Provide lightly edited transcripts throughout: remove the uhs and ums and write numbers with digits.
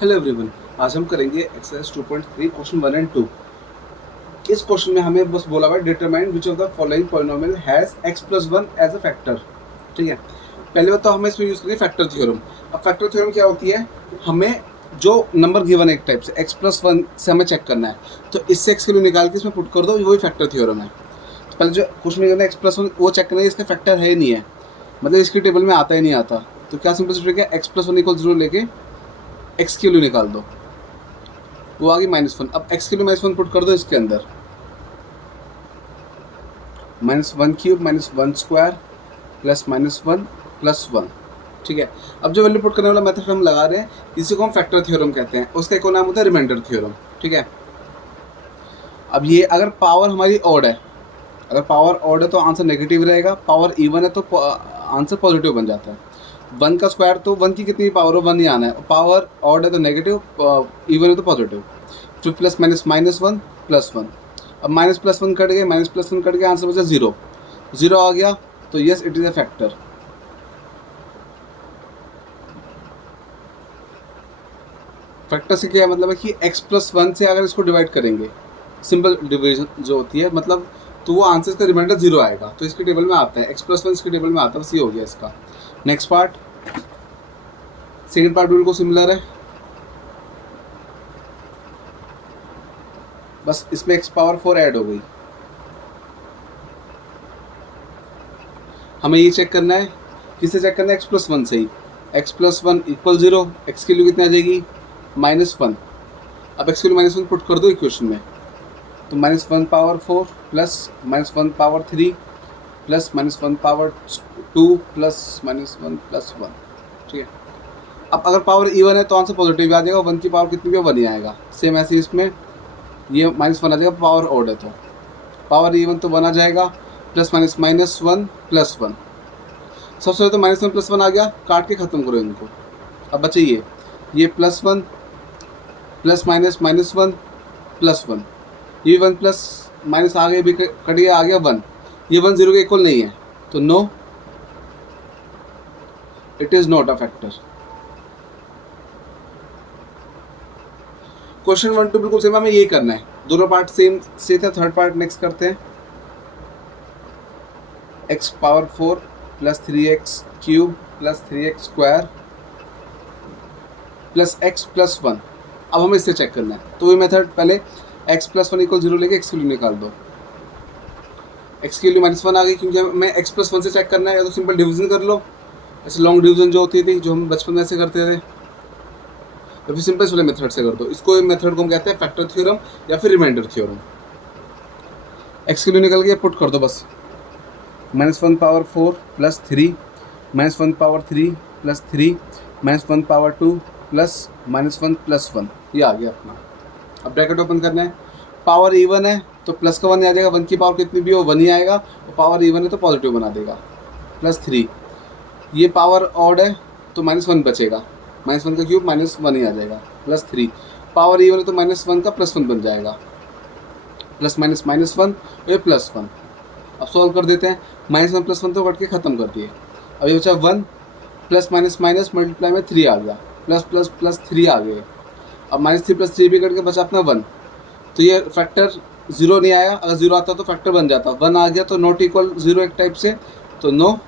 Hello everyone. आज हम करेंगे एक्सरसाइज 2.3 क्वेश्चन 1 एंड 2। इस क्वेश्चन में हमें बस बोला हुआ है determine which of the following polynomial has x plus 1 as a factor. ठीक है, पहले बात तो हमें इसमें यूज करेंगे फैक्टर थ्योरम। अब फैक्टर थ्योरम क्या होती है, हमें जो नंबर गिवन है एक टाइप से x प्लस 1 से हमें चेक करना है, तो इससे x के लिए निकाल के इसमें पुट कर दो, वही फैक्टर थ्योरम है। तो पहले जो क्वेश्चन में x प्लस 1 वो चेक करना है, इसका फैक्टर है ही नहीं है, मतलब इसकी टेबल में आता ही नहीं आता। तो क्या सिंपल सी ट्रिक है, x प्लस 1 इक्वल 0 लेके x की वैल्यू निकाल दो, वो आ गई -1। अब x के लिए -1 पुट कर दो इसके अंदर, -1 क्यूब -1 स्क्वायर प्लस -1 प्लस 1। ठीक है, अब जो वैल्यू पुट करने वाला मेथड हम लगा रहे हैं, इसी को हम फैक्टर थ्योरम कहते हैं। उसका एक और नाम होता है रिमाइंडर थ्योरम। ठीक है, अब ये अगर पावर हमारी ऑड है, अगर पावर ऑड है तो आंसर नेगेटिव रहेगा, पावर इवन है तो आंसर पॉजिटिव बन जाता है। 1 का स्क्वायर तो 1 की कितनी पावर हो, 1 ही आना है। पावर ऑड है तो नेगेटिव, इवन है तो पॉजिटिव। फिर प्लस माइनस -1 प्लस 1। अब माइनस प्लस 1 कट गए, माइनस प्लस 1 कट गया, आंसर बचा 0। 0 आ गया तो yes it is a factor. Factor से क्या मतलब है कि x प्लस 1 से अगर इसको डिवाइड करेंगे, सिंपल डिवीजन जो होती है मतलब, तो वो आंसर का रिमाइंडर 0 आएगा। तो इसके टेबल में आता है x प्लस 1, इसके टेबल में आता है, बस ये हो गया इसका। नेक्स्ट पार्ट, सेकेंड पार्ट बिल्कुल सिमिलर है, बस इसमें x पावर 4 ऐड हो गई। हमें ये चेक करना है, किससे चेक करना है, x प्लस 1 से ही। x प्लस 1 इक्वल 0, x की वैल्यू कितनी आ जाएगी, -1। अब x की वैल्यू -1 पुट कर दो इक्वेशन में, तो -1 power 4 plus -1 power 3 plus -1 power 2 plus -1 plus 1। ठीक है, अब अगर पावर इवन है तो आंसर पॉजिटिव आ जाएगा, 1 की पावर कितनी भी हो 1 ही आएगा। सेम ऐसे इसमें ये -1 आ जाएगा, पावर ऑड है तो पावर इवन तो 1 आ जाएगा, प्लस -1 प्लस 1। सबसे पहले तो -1 प्लस 1 आ गया, काट के ख़त्म करो इनको। अब बचे ये +1 प्लस -1 प्लस 1, ये 1 प्लस माइनस आ गए, भी कट गया, आ गया 1। ये 1 0 के इक्वल नहीं है, तो no it is not a factor. Question 1 2 बिल्कुल सेम, हमें यही करना है, दोनों पार्ट सेम से था। थर्ड पार्ट नेक्स्ट करते हैं, x power 4 plus 3x cube plus 3x square plus x plus 1। अब हमें इससे चेक करना है, तो वही मेथड, पहले x प्लस 1 इक्वल 0 लेके x की वैल्यू निकाल दो। x की वैल्यू -1 आ गई, क्योंकि हमें x प्लस 1 से चेक करना है, या तो सिंपल डिवीजन कर लो, ऐसे लॉन्ग डिवीजन जो होती थी, जो हम बचपन में ऐसे करते थे, या फिर सिंपल वाले मेथड से कर दो। इसको मेथड को हम कहते हैं फैक्टर थ्योरम या फिर रिमाइंडर थ्योरम। x की वैल्यू निकल गया, पुट कर दो बस, -1 power 4 plus 3 -1 power 3 plus 3 -1 power 2 plus -1 plus 1, ये आ गया अपना। अब ब्रैकेट ओपन करना है, पावर इवन है तो प्लस का 1 आ जाएगा, 1 की पावर कितनी भी हो 1 ही आएगा, और पावर इवन है तो पॉजिटिव बना देगा, प्लस 3। ये पावर ऑड है तो -1 बचेगा, -1 का क्यूब -1 ही आ जाएगा, प्लस 3। पावर इवन है तो -1 का प्लस 1 बन जाएगा, प्लस -1 ये प्लस 1। अब सॉल्व कर देते हैं, -1 प्लस 1 तो कट के ख़त्म कर दिए। अब ये बचा 1 प्लस माइनस मल्टीप्लाई में 3 आ गया, प्लस प्लस प्लस 3 आ गए। अब -3 प्लस 3 भी कट के बचा अपना 1। तो ये फैक्टर 0 नहीं आया, अगर 0 आता तो फैक्टर बन जाता, 1 आ गया तो नॉट इक्वल 0 एक टाइप से, तो no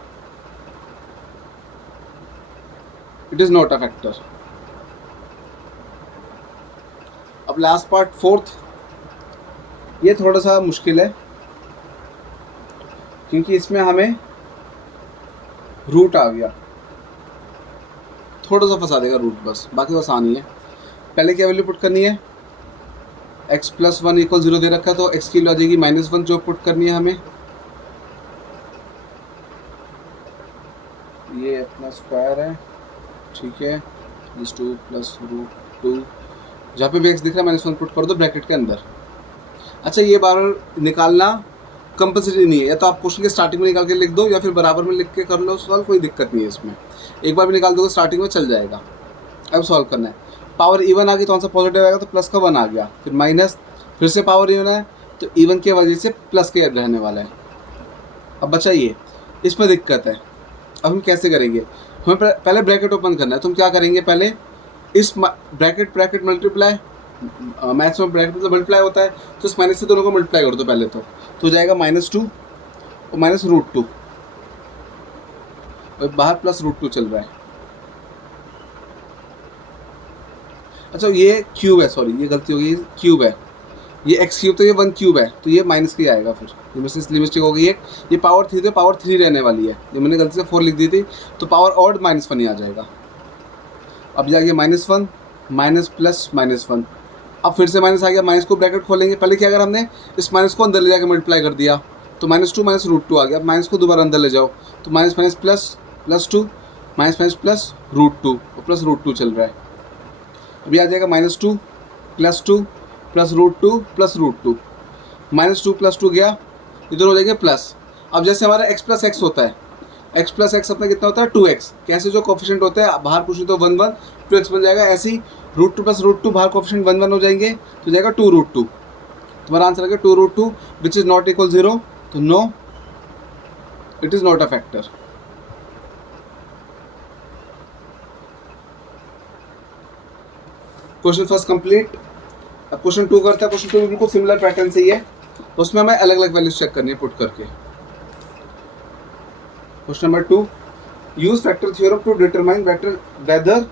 it is not a factor. अब लास्ट पार्ट फोर्थ, ये थोड़ा सा मुश्किल है, क्योंकि इसमें हमें रूट आ गया, थोड़ा सा फंसा देगा रूट, बस बाकी तो आसान ही है। पहले क्या वैल्यू पुट करनी है, x प्लस 1 इक्वल 0 दे रखा, तो x की वैल्यू आ जाएगी -1 जो पुट करनी है हमें। ये अपना स्क्वायर है, ठीक है, इस 2 प्लस √2, जहाँ पे भी x दिख रहा है -1 पुट कर दो ब्रैकेट के अंदर। अच्छा, ये बार निकालना कंपल्सरी नहीं है, या तो आप क्वेश्चन के स्टार्टिंग में निकाल के लिख दो, या फिर बराबर में लिख के कर लो सॉल्व, कोई दिक्कत नहीं है इसमें। एक बार भी निकाल दोगे स्टार्टिंग में चल जाएगा। अब सॉल्व करना है, पावर इवन आ गई तो आंसर पॉजिटिव आएगा, तो प्लस का 1 आ गया, फिर माइनस, फिर से पावर इवन है तो इवन की वजह से प्लस के रहने वाला है। अब बचा ये, इसमें दिक्कत है। अब हम कैसे करेंगे, हमें पहले ब्रैकेट ओपन करना है, तो हम क्या करेंगे, पहले इस ब्रैकेट ब्रैकेट मल्टीप्लाई, मैथ्स में ब्रैकेट मतलब मल्टीप्लाई होता है, तो इस माइनस से दोनों को मल्टीप्लाई कर दो पहले तो हो जाएगा -2 और -√2 और बाहर +√2 चल रहा है। अच्छा ये क्यूब है, सॉरी ये गलती हो गई, क्यूब है, ये x क्यूब तो ये 1 क्यूब है, तो ये माइनस का ही आएगा फिर, ये मिस्टेक हो गई है। ये पावर 3 तो पावर 3 रहने वाली है, ये मैंने गलती से 4 लिख दी थी, तो पावर ऑड -1 ही आ जाएगा। अब जाएगा -1 माइनस प्लस -1, अब फिर से माइनस आ गया, माइनस को ब्रैकेट खोलेंगे, पहले क्या अगर हमने इस माइनस को अंदर ले जाकर मल्टीप्लाई कर दिया तो -2 -√2 आ गया। अब माइनस को दोबारा अंदर ले जाओ तो minus minus plus +2 minus minus +√2 और +√2 चल रहा है। अभी आ जाएगा -2 +2 +√2 +√2, -2 +2 गया, इधर हो जाएगा प्लस। अब जैसे हमारा x + x होता है, x + x अपना कितना होता है 2x, कैसे जो कोफिशिएंट होते हैं बाहर पूछे तो 1 1 2x बन जाएगा, ऐसे ही √2 + √2 बाहर कोफिशिएंट 1 1 हो जाएंगे तो जाएगा 2√2। तुम्हारा आंसर है 2√2 विच इज़ नॉट इक्वल 0, तो no it is not a factor. Question first complete. अब क्वेश्चन 2 करता है, क्वेश्चन 2 बिल्कुल सिमिलर पैटर्न से ही है, तो उसमें हमें अलग अलग वैल्यूज चेक करनी है पुट करके। Question number 2, use factor theorem to determine whether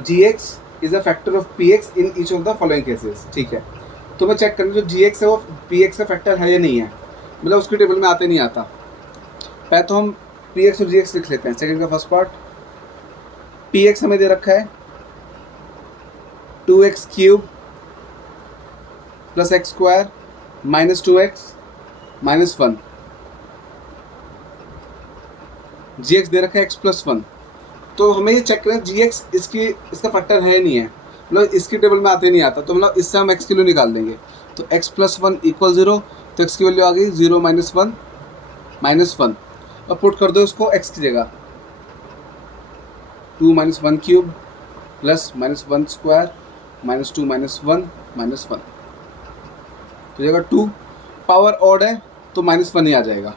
gx is a factor of px in each of the following cases. ठीक है, तो मैं चेक करना जो gx है वो px का फैक्टर है या नहीं है, मतलब उसकी टेबल में आते नहीं आता। पहले तो हम px और gx लिख लेते हैं। सेकंड का फर्स्ट पार्ट, px हमें दे रखा है 2x³ + x² -2x -1, gx दे रखा है x + 1। तो हमें ये चेक करना gx इसका फैक्टर है नहीं है, मतलब इसकी टेबल में आते नहीं आता, तो मतलब इससे हम x की वैल्यू निकाल देंगे। तो x + 1 = 0, तो x की वैल्यू आ गई 0 - 1 -1, और पुट कर दो इसको x की जगह, 2 - 1³ + -1² -2 -1 -1, तो जाएगा 2। पावर ऑड है तो -1 ही आ जाएगा,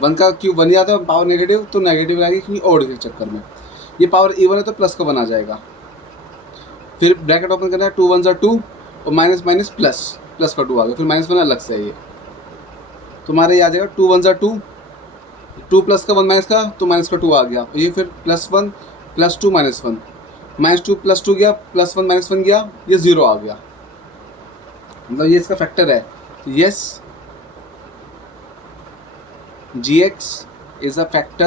1 का क्यूब 1 ही आता है, पावर नेगेटिव तो नेगेटिव आएगी क्योंकि ऑड के चक्कर में। ये पावर इवन है तो प्लस का 1 आ जाएगा। फिर ब्रैकेट ओपन करना है, 2 1 = 2 और माइनस माइनस प्लस का 2 आ गया, फिर -1 अलग से है। ये तुम्हारे ये आ जाएगा 2 1 = 2, 2 प्लस का 1 माइनस का, तो माइनस का 2 आ गया, ये फिर +1 +2 -1 -2 +2 गया, +1 -1 गया, ये 0 आ गया, मतलब ये इसका फैक्टर है। तो yes gx is a factor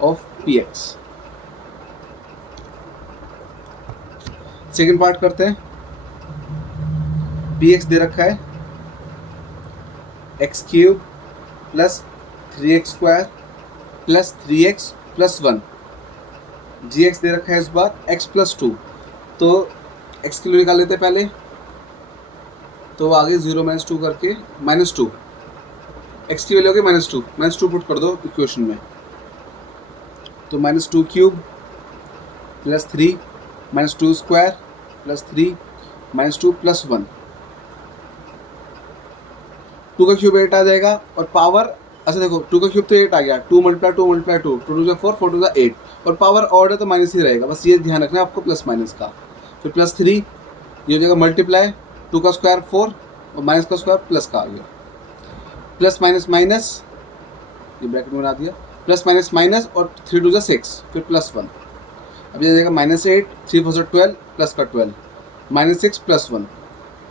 of px। Second part करते हैं, px दे रखा है x³ + 3x² + 3x + 1, gx दे रखा है इस बार x + 2, तो x की वैल्यू निकाल लेते हैं पहले, तो आगे 0 - 2 करके -2, x की वैल्यू हो गई -2 पुट कर दो इक्वेशन में, तो -2³ + 3 -2² + 3 -2 + 1, 2 का क्यूब 8 आ जाएगा, और पावर, अच्छा देखो 2 का क्यूब तो 8 आ गया, 2 × 2 × 2 2 2 × 4 4 2 8, और पावर ऑड है तो माइनस ही रहेगा, बस ये ध्यान रखना है आपको प्लस माइनस का। फिर +3 ये हो जाएगा मल्टीप्लाई, 2 का स्क्वायर 4 और माइनस का स्क्वायर प्लस का आ गया, प्लस माइनस माइनस, ये ब्रैकेट में बना दिया, प्लस माइनस माइनस, और 3 2 6, फिर +1। अब ये आ जाएगा -8 3 4 12 प्लस का 12 -6 + 1।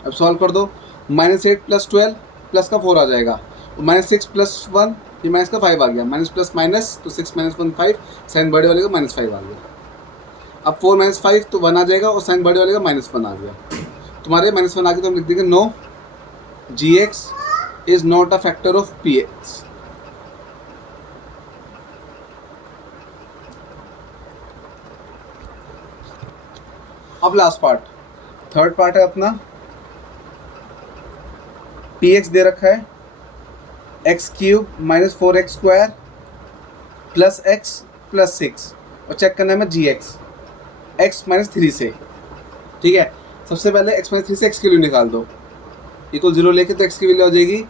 अब सॉल्व कर दो, -8 + 12 प्लस का 4 आ जाएगा, और -6 + 1 ये माइनस का 5 आ गया, माइनस प्लस माइनस तो 6 - 1 5, साइन बड़े वाले का -5 आ गया। अब 4 - 5 तो 1 आ जाएगा, और साइन बड़े वाले का -1 आ गया। तुम्हारे -1 आ गया तो हम लिख देंगे no gx is not a factor of px। अब लास्ट पार्ट, थर्ड पार्ट है अपना, px दे रखा है x³ - 4x² + x + 6, और चेक करना है हमें gx x - 3 से। ठीक है, सबसे पहले x - 3 से x की वैल्यू निकाल दो, इक्वल 0 लेके, तो x की वैल्यू आ जाएगी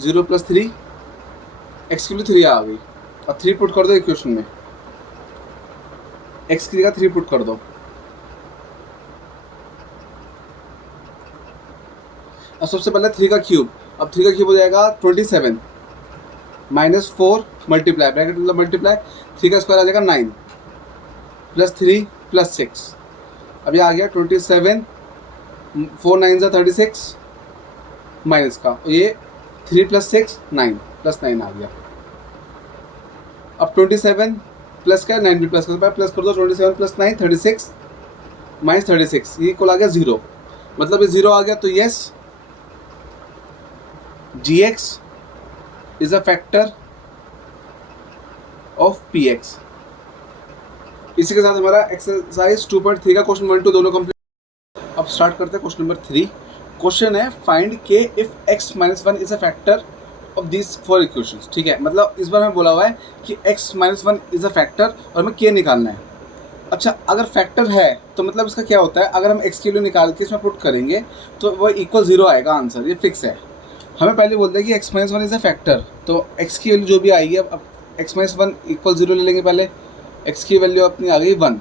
0 + 3, x की वैल्यू 3 आ गई, और 3 पुट कर दो इक्वेशन में, एक्स की जगह 3 पुट कर दो। अब सबसे पहले 3 का क्यूब, अब 3 का क्यूब हो जाएगा 27 माइनस 4 मल्टीप्लाई, ब्रैकेट मतलब मल्टीप्लाई, 3 का स्क्वायर आ जाएगा 9 प्लस 3 प्लस 6। अब ये आ गया 27, 4 9 ज़ा 36 माइनस का, ये 3 प्लस 6 9 प्लस 9 आ गया। अब 27 प्लस क्या, 9 भी प्लस कर दो, 27 प्लस 9 36 माइनस 36, ये इक्वल आ गया 0, मतलब ये 0 आ गया। तो yes, gx is a factor of px। इसी के साथ हमारा एक्सरसाइज 2.3 का क्वेश्चन 1 2 दोनों कंप्लीट। अब स्टार्ट करते हैं क्वेश्चन नंबर 3। क्वेश्चन है find k if x minus 1 is a factor of this 4 equations. ठीक है, मतलब इस बार हमें बोला हुआ है कि x minus 1 is a factor और हमें k निकालना है। अच्छा, अगर फैक्टर है तो मतलब इसका क्या होता है, अगर हम x की वैल्यू निकाल के इसमें पुट करेंगे तो वो इक्वल 0 आएगा आंसर, ये फिक्स है। हमें पहले बोलते हैं कि x minus 1 is a factor, तो x की वैल्यू जो भी आएगी, अब x माइनस 1 इक्वल 0 ले लेंगे। पहले x की वैल्यू अपनी आ गई 1,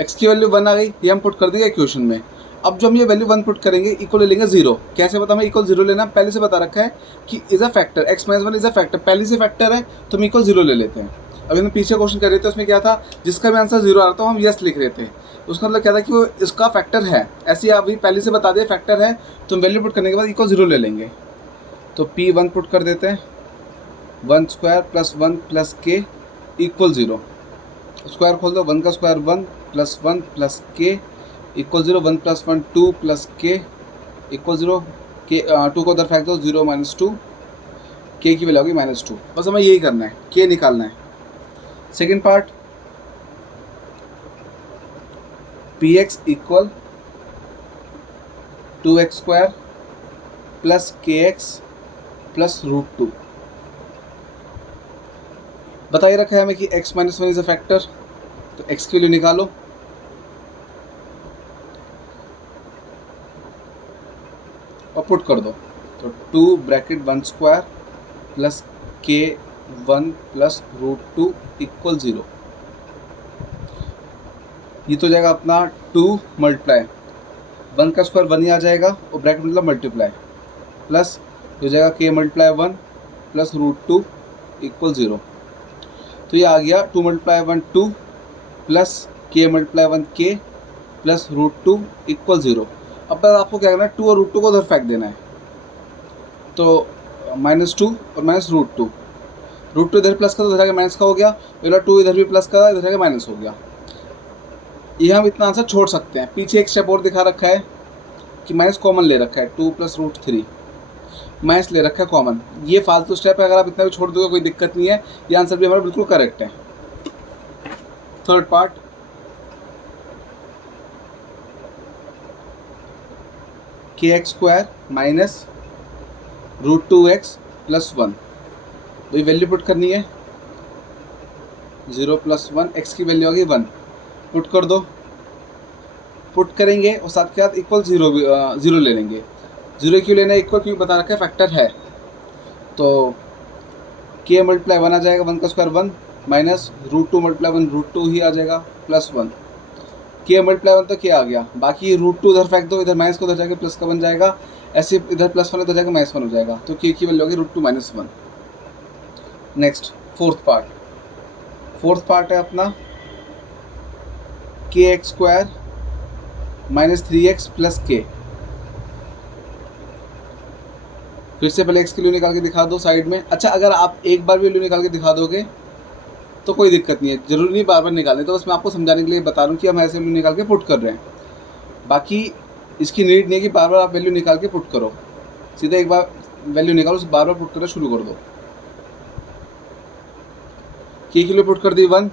x की वैल्यू 1 आ गई, ये हम पुट कर देंगे इक्वेशन में। अब जो हम ये वैल्यू 1 पुट करेंगे इक्वल ले लेंगे 0। कैसे पता हमें इक्वल 0 लेना, पहले से बता रखा है कि is a factor, x minus 1 is a factor, पहले से फैक्टर है तो हम इक्वल 0 ले लेते हैं। अभी हम पीछे क्वेश्चन कर रहे थे, उसमें क्या था, जिसका भी आंसर 0 आ रहा था हम यस लिख रहे थे, उसका मतलब क्या था कि वो इसका फैक्टर है। ऐसे ही अभी पहले से बता दिए फैक्टर है तो हम वैल्यू पुट करने के बाद इक्वल 0 ले लेंगे। तो p1 पुट कर देते हैं, 1 स्क्वायर प्लस 1 प्लस के इक्वल 0, स्क्वायर खोल दो, 1 का स्क्वायर 1 प्लस 1 प्लस के इक्वल 0, 1 प्लस 1 2 प्लस के इक्वल 0, के 2 को उधर फेंक दो, 0 माइनस 2, के की वैल्यू होगी -2। बस हमें यही करना है, के निकालना है। Second part, P x equal 2x square plus के एक्स प्लस √2। बताइए रखा है हमें कि x minus 1 is a factor, तो x की वैल्यू निकालो। और पुट कर दो, तो 2 ब्रैकेट 1 स्क्वायर प्लस के 1 प्लस √2 इक्वल 0। ये तो जाएगा अपना 2 मल्टीप्लाई 1 का स्क्वायर 1 ही आ जाएगा और ब्रैकेट मतलब मल्टीप्लाई प्लस हो जाएगा के मल्टीप्लाई 1 प्लस √2 इक्वल 0। तो ये आ गया 2 मल्टीप्लाई 1 2 प्लस के मल्टीप्लाई 1 के प्लस √2 इक्वल 0। अब आपको क्या करना है, 2 और √2 को उधर फेंक देना है, तो -2 और माइनस √2 इधर प्लस का तो इधर आगे माइनस का हो गया, 2 इधर भी प्लस का इधर आगे माइनस हो गया। ये हम इतना आंसर छोड़ सकते हैं। पीछे एक स्टेप और दिखा रखा है कि माइनस कॉमन ले रखा है, 2 प्लस √3 माइनस ले रखा है कॉमन। ये फालतू स्टेप है, अगर आप इतना भी छोड़ दोगे कोई दिक्कत नहीं है, ये आंसर भी हमारा बिल्कुल करेक्ट है। थर्ड पार्ट, के x square minus √2x plus 1, वही वैल्यू पुट करनी है, 0 प्लस 1, एक्स की वैल्यू आ गई 1, पुट कर दो। पुट करेंगे और साथ के साथ इक्वल 0 ले लेंगे। 0 क्यों लेना है, इक्वल क्यों बता रखा है, फैक्टर है। तो के मल्टीप्लाई 1 आ जाएगा, 1 का स्क्वायर 1 माइनस √2 मल्टीप्लाई 1 √2 ही आ जाएगा प्लस 1, के मल्टीप्लाई 1 तो क्या आ गया, बाकी √2 उधर फेंक दो, इधर माइनस को उधर जाके प्लस का बन जाएगा, ऐसे इधर प्लस 1 इधर जाकर -1 हो जाएगा, तो के की वैल्यू होगी √2 माइनस 1। नेक्स्ट फोर्थ पार्ट है अपना के x square minus 3x plus के। फिर से पहले x की वैल्यू निकाल के दिखा दो साइड में। अच्छा, अगर आप एक बार भी वैल्यू निकाल के दिखा दोगे तो कोई दिक्कत नहीं है, जरूरी नहीं बार बार निकालने, तो बस मैं आपको समझाने के लिए बता रहा हूँ कि हम ऐसे वैल्यू निकाल के पुट कर रहे हैं। बाकी इसकी नीड नहीं है कि बार बार आप वैल्यू निकाल के पुट करो, सीधा एक बार वैल्यू निकालो, बार बार पुट करना शुरू कर दो। के की वैल्यू पुट कर दी 1,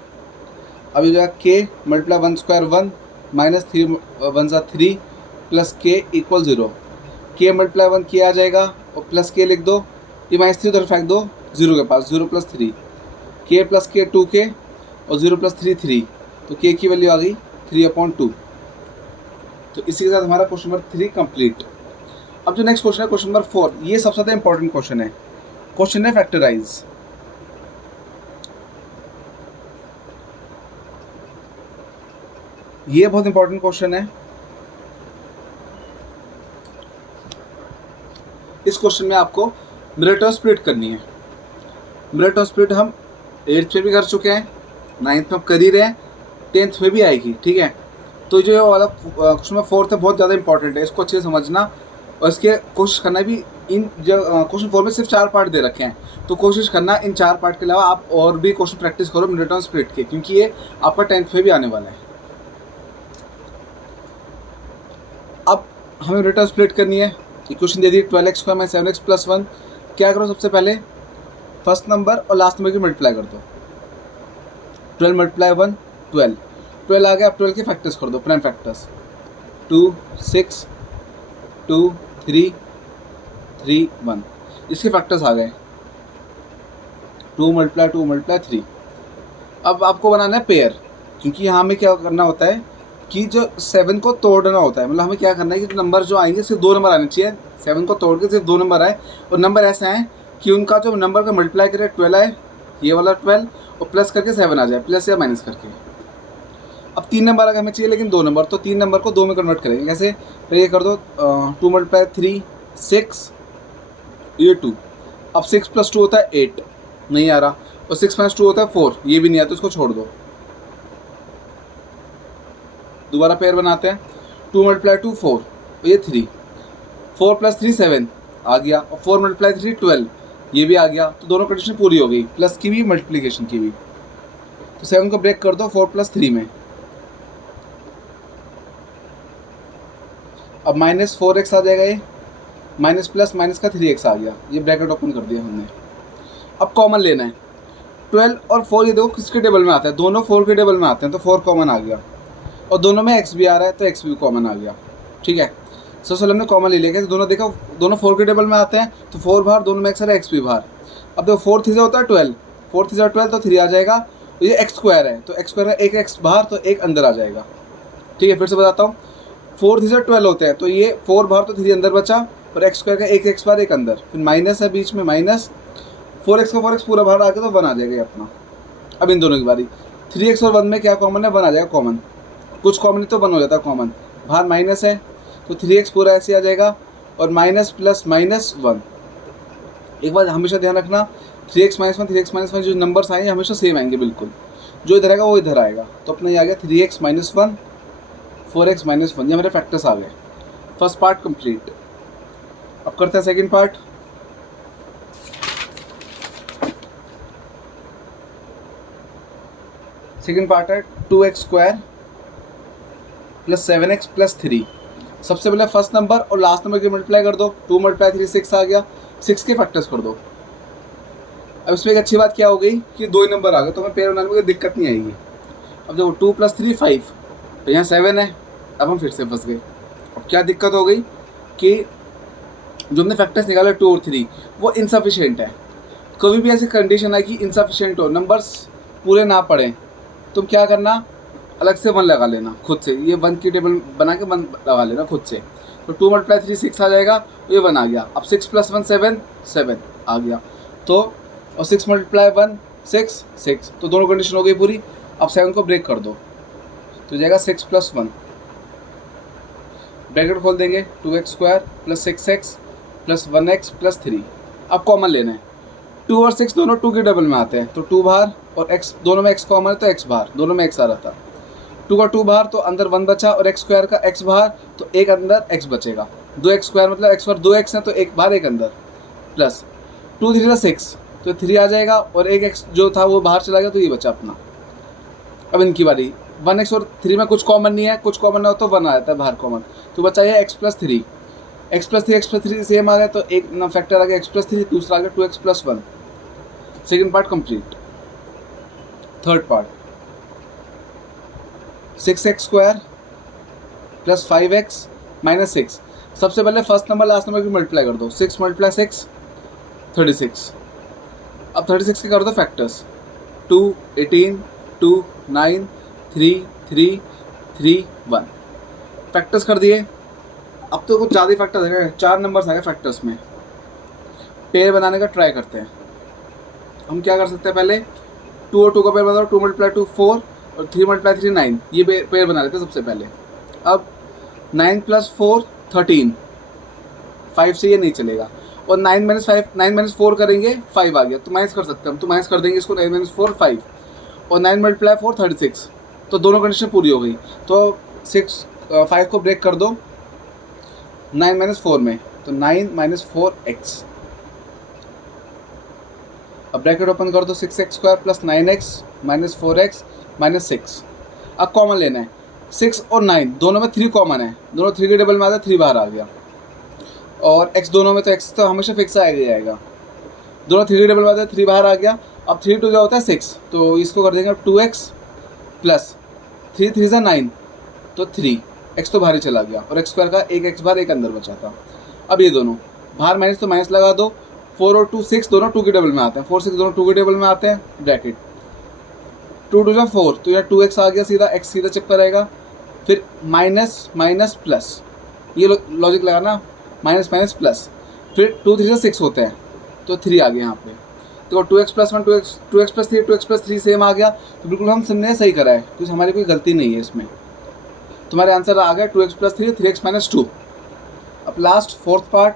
अब ये जाएगा के मल्टीप्लाई 1 स्क्वायर 1 माइनस 3 1 ज़ा 3 प्लस के इक्वल 0। के मल्टीप्लाई 1 के आ जाएगा और प्लस के लिख दो, ये -3 उधर फेंक दो 0 के पास, 0 प्लस 3, के प्लस के 2 के और 0 प्लस 3 3, तो के की वैल्यू आ गई 3/2। तो इसी के साथ हमारा क्वेश्चन नंबर 3 कंप्लीट। अब जो नेक्स्ट क्वेश्चन है क्वेश्चन नंबर 4, ये सबसे ज़्यादा इंपॉर्टेंट क्वेश्चन है। क्वेश्चन है फैक्टराइज। ये बहुत इंपॉर्टेंट क्वेश्चन है। इस क्वेश्चन में आपको मिरर टर्म स्प्लिट करनी है। मिरर टर्म स्प्लिट हम 8th में भी कर चुके हैं, 9th में कर ही रहे हैं, 10th में भी आएगी, ठीक है। तो जो वाला क्वेश्चन में 4th है बहुत ज़्यादा इंपॉर्टेंट है, इसको अच्छे से समझना और इसके कोशिश करना भी। इन जो क्वेश्चन 4 में सिर्फ 4 पार्ट दे रखे हैं, तो कोशिश करना इन 4 पार्ट के अलावा आप और भी क्वेश्चन प्रैक्टिस करो मिरर टर्म स्प्लिट के, क्योंकि ये आपका 10th में भी आने वाला है। अब हमें मिरर टर्म स्प्लिट करनी है। इक्वेशन दे दी 12x² - 7x + 1। क्या करो, सबसे पहले फर्स्ट नंबर और लास्ट नंबर की मल्टीप्लाई कर दो। 12 × 1 12 आ गया। अब 12 के फैक्टर्स कर दो, प्राइम फैक्टर्स 2 6 2 3 3 1, इसके फैक्टर्स आ गए 2 × 2 × 3। अब आपको बनाना है पेयर, क्योंकि यहाँ हमें क्या करना होता है कि जो 7 को तोड़ना होता है, मतलब हमें क्या करना है कि नंबर जो आएंगे सिर्फ 2 नंबर आने चाहिए। 7 को तोड़ के सिर्फ 2 नंबर आए, और नंबर ऐसे आए कि उनका जो नंबर का मल्टीप्लाई करे 12 आए, ये वाला 12, और प्लस करके 7 आ जाए, प्लस या माइनस करके। अब 3 नंबर अगर हमें चाहिए लेकिन 2 नंबर, तो 3 नंबर को 2 में कन्वर्ट करेंगे। कैसे, फिर ये कर दो 2 × 3 6, ये 2। अब 6 + 2 होता है 8, नहीं आ रहा, और 6 - 2 होता है 4, ये भी नहीं आता, तो इसको छोड़ दो। दोबारा पेयर बनाते हैं, 2 × 2 4, ये 3, 4 + 3 7 आ गया, और 4 × 3 12, ये भी आ गया। तो दोनों कंडीशन पूरी हो गई, प्लस की भी मल्टीप्लिकेशन की भी। तो 7 को ब्रेक कर दो 4 + 3 में। अब -4x आ जाएगा, ये माइनस प्लस माइनस का 3x आ गया, ये ब्रैकेट ओपन कर दिया हमने। अब कॉमन लेना है, 12 और 4 ये देखो किसके टेबल में आता है, दोनों 4 के टेबल में आते हैं, तो 4 कॉमन आ गया, और दोनों में x भी आ रहा है, तो x भी कॉमन आ गया, ठीक है। सबसे हमने कॉमन ले लिया, तो दोनों देखो दोनों 4 के टेबल में आते हैं, तो 4 बाहर, दोनों में x आ रहा है, x भी बाहर। अब देखो 4 3 होता है 12, 4 3 12, तो 3 आ जाएगा, तो ये x² है, तो x² है, एक x बाहर तो एक अंदर आ जाएगा, ठीक है। फिर से बताता हूँ, 4 3 12 होते हैं, तो ये 4 बाहर तो 3 अंदर बचा, और x² का एक x बाहर एक अंदर, फिर माइनस है बीच में, माइनस 4x का 4x पूरा बाहर आ गया, तो 1 आ जाएगा ये अपना। अब इन दोनों की बारी, 3x और 1 में क्या कॉमन है, 1 आ जाएगा कॉमन, कुछ कॉमन तो 1 हो जाता है कॉमन, बाहर माइनस है, तो 3x पूरा ऐसे आ जाएगा, और माइनस प्लस माइनस 1। एक बात हमेशा ध्यान रखना, 3x - 1 3x - 1 जो नंबर्स आएंगे हमेशा सेम आएंगे बिल्कुल, जो इधर आएगा वो इधर आएगा। तो अपना ये आ गया 3x - 1 4x - 1, ये मेरे फैक्टर्स आ गए। First part complete. अब करते हैं सेकंड पार्ट। सेकंड पार्ट है 2x² + 7x + 3। सबसे पहले फर्स्ट नंबर और लास्ट नंबर की मल्टीप्लाई कर दो, 2 × 3 6 आ गया, 6 के फैक्टर्स कर दो। अब इसमें एक अच्छी बात क्या हो गई कि 2 ही नंबर आ गए, तो हमें पेयर बनाने में कोई दिक्कत नहीं आएगी। अब देखो 2 + 3 5, तो यहाँ 7 है, अब हम फिर से फंस गए। अब क्या दिक्कत हो गई कि जो हमने फैक्टर्स निकाला 2 और 3 वो इनसफिशिएंट है। कभी भी ऐसी कंडीशन है कि इनसफिशिएंट हो, नंबर्स पूरे ना पड़े, तुम क्या करना, अलग से 1 लगा लेना खुद से, ये 1 की टेबल बना के 1 लगा लेना खुद से। तो 2 × 3 6 आ जाएगा, ये 1 आ गया। अब 6 + 1 7 7 आ गया, तो और 6 × 1 6 6, तो दोनों कंडीशन हो गई पूरी। अब 7 को ब्रेक कर दो, तो जाएगा 6 + 1, ब्रैकेट खोल देंगे 2x² + 6x + 1x + 3। अब कॉमन लेना है, 2 और 6 दोनों 2 के डबल में आते हैं, तो 2 बाहर, और x दोनों में x कॉमन है, तो x बाहर, दोनों में x आ रहा था, 2 का 2 बाहर, तो अंदर 1 बचा, और x² का x बाहर, तो एक अंदर x बचेगा। 2x² मतलब x² 2x है, तो एक बाहर एक अंदर, प्लस 2 3 6, तो 3 आ जाएगा, और एक x जो था वो बाहर चला गया, तो ये बचा अपना। अब इनकी बारी, 1x और 3 में कुछ कॉमन नहीं है, कुछ कॉमन ना हो तो 1 आ जाता है बाहर कॉमन, तो बचा ये x + 3, x + 3 सेम आ गया, तो एक ना फैक्टर आ गया x + 3, दूसरा आ गया 2x + 1। Second part complete. Third part 6x² + 5x - 6। सबसे पहले फर्स्ट नंबर लास्ट नंबर की मल्टीप्लाई कर दो, 6 × 6 36। अब 36 के कर दो फैक्टर्स, 2 18 2 9 3 3 3 1, फैक्टर्स कर दिए। अब तो कुछ ज़्यादा फैक्टर्स है, 4 नंबर्स आ गए फैक्टर्स में। पेयर बनाने का ट्राई करते हैं। हम क्या कर सकते हैं, पहले 2 और 2 का पेयर बनाओ, 2 × 2 4, और 3 मल्टीप्लाई 3 9, ये पेयर बना लेते हैं सबसे पहले। अब 9 + 4 13, 5 से ये नहीं चलेगा। और 9 - 4 करेंगे 5 आ गया, तो माइनस कर सकते हैं हम, तो माइनस कर देंगे इसको। 9 - 4 5, और 9 × 4 36, तो दोनों कंडीशन पूरी हो गई। तो 5 को ब्रेक कर दो 9 - 4 में, तो 9 - 4x। अब ब्रैकेट ओपन कर दो, 6x² + 9x - 4x - 6। अब कॉमन लेना है, 6 और 9 दोनों में 3 कॉमन है, दोनों 3 के डबल में आता है, 3 बाहर आ गया। और x दोनों में, तो x तो हमेशा फिक्स आएगा, दोनों 3 के डबल में आता है, 3 बाहर आ गया। अब 3 2 क्या होता है 6, तो इसको कर देंगे 2x + 3 3 = 9, तो 3, x तो बाहर ही चला गया, और x² का एक x बाहर एक अंदर बचा था। अब ये दोनों बाहर माइनस, तो माइनस लगा दो। 4 और 2 6 दोनों 2 के डबल में आते हैं, 4 6 दोनों 2 के डबल में आते हैं, ब्रैकेट 2 2 = 4, तो यहाँ 2x आ गया सीधा, x सीधा चिपका रहेगा। फिर माइनस माइनस प्लस, ये लॉजिक लगाना, माइनस माइनस प्लस। फिर 2 3 = 6 होते हैं, तो 3 आ गया यहाँ पे। तो 2x + 1 2x + 3 2x + 3 सेम आ गया, तो बिल्कुल हम सबने सही करा है, कुछ हमारी कोई गलती नहीं है इसमें। तुम्हारे आंसर आ गया 2x + 3 3x - 2। अब last 4th part,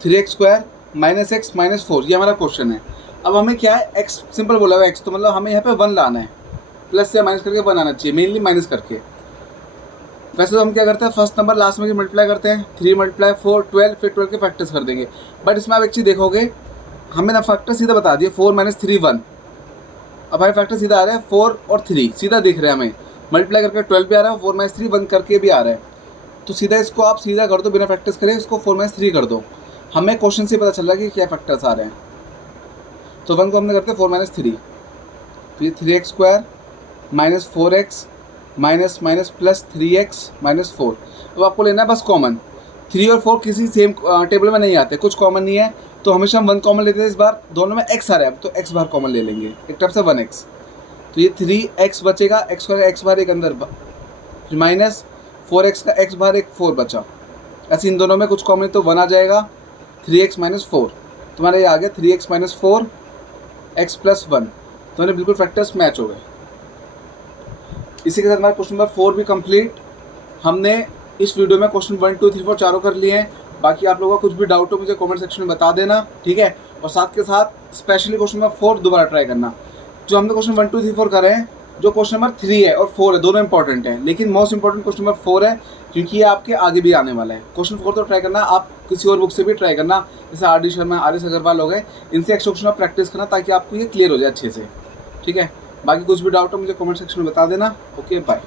3x² - x - 4, ये हमारा क्वेश्चन है। अब हमें क्या है, x सिंपल बोला हुआ x, तो मतलब हमें यहाँ पे 1 लाना है, प्लस या माइनस करके 1 आना चाहिए, मेनली माइनस करके। वैसे तो हम क्या करते हैं, फर्स्ट नंबर लास्ट में मल्टीप्लाई करते हैं, 3 × 4 12, फिर 12 के फैक्टर्स कर देंगे। बट इसमें आप एक चीज़ देखोगे, हमें ना फैक्टर सीधा बता दिए, 4 - 3 1। अब हमारे फैक्टर सीधा आ रहा है, 4 और 3 सीधा दिख रहे हैं हमें, मल्टीप्लाई करके 12 भी आ रहा है, 4 - 3 1 करके भी आ रहा है। तो सीधा इसको आप सीधा कर दो, बिना फैक्टर्स करे इसको 4 - 3 कर दो, हमें क्वेश्चन से पता चल रहा है कि क्या फैक्टर्स आ रहे हैं। तो 1 को हमने करते हैं 4 - 3, फिर 3x² - 4x minus minus plus 3x - 4। अब आपको लेना है बस कॉमन, 3 और 4 किसी सेम टेबल में नहीं आते, कुछ कॉमन नहीं है, तो हमेशा हम 1 कॉमन लेते हैं। इस बार दोनों में x आ रहा है, तो x बाहर कॉमन ले लेंगे, एक तरफ से 1x, तो ये 3x बचेगा, x का x बाहर एक अंदर, फिर माइनस 4x का x बाहर एक 4 बचा। ऐसे इन दोनों में कुछ कॉमन तो 1 आ जाएगा, 3x - 4, तुम्हारा ये आ गया 3x - 4 x + 1, तुम्हारे बिल्कुल फैक्टर्स मैच हो गए। इसी के साथ हमारा क्वेश्चन नंबर 4 भी कंप्लीट। हमने इस वीडियो में क्वेश्चन 1 2 3 4 चारों कर लिए हैं। बाकी आप लोगों का कुछ भी डाउट हो मुझे कमेंट सेक्शन में बता देना, ठीक है। और साथ के साथ स्पेशली क्वेश्चन नंबर 4 दोबारा ट्राई करना। जो हमने क्वेश्चन 1 2 3 4 करे हैं, जो क्वेश्चन नंबर 3 है और 4 है दोनों इंपॉर्टेंट हैं, लेकिन मोस्ट इंपॉर्टेंट क्वेश्चन नंबर 4 है, क्योंकि ये आपके आगे भी आने वाला है। क्वेश्चन 4 तो ट्राई करना, आप किसी और बुक से भी ट्राई करना, जैसे RD शर्मा, RS अग्रवाल हो गए, इनसे एक्स्ट्रा क्वेश्चन आप प्रैक्टिस करना, ताकि आपको ये क्लियर हो जाए अच्छे से, ठीक है। बाकी कुछ भी डाउट हो मुझे कमेंट सेक्शन में बता देना। Okay, bye.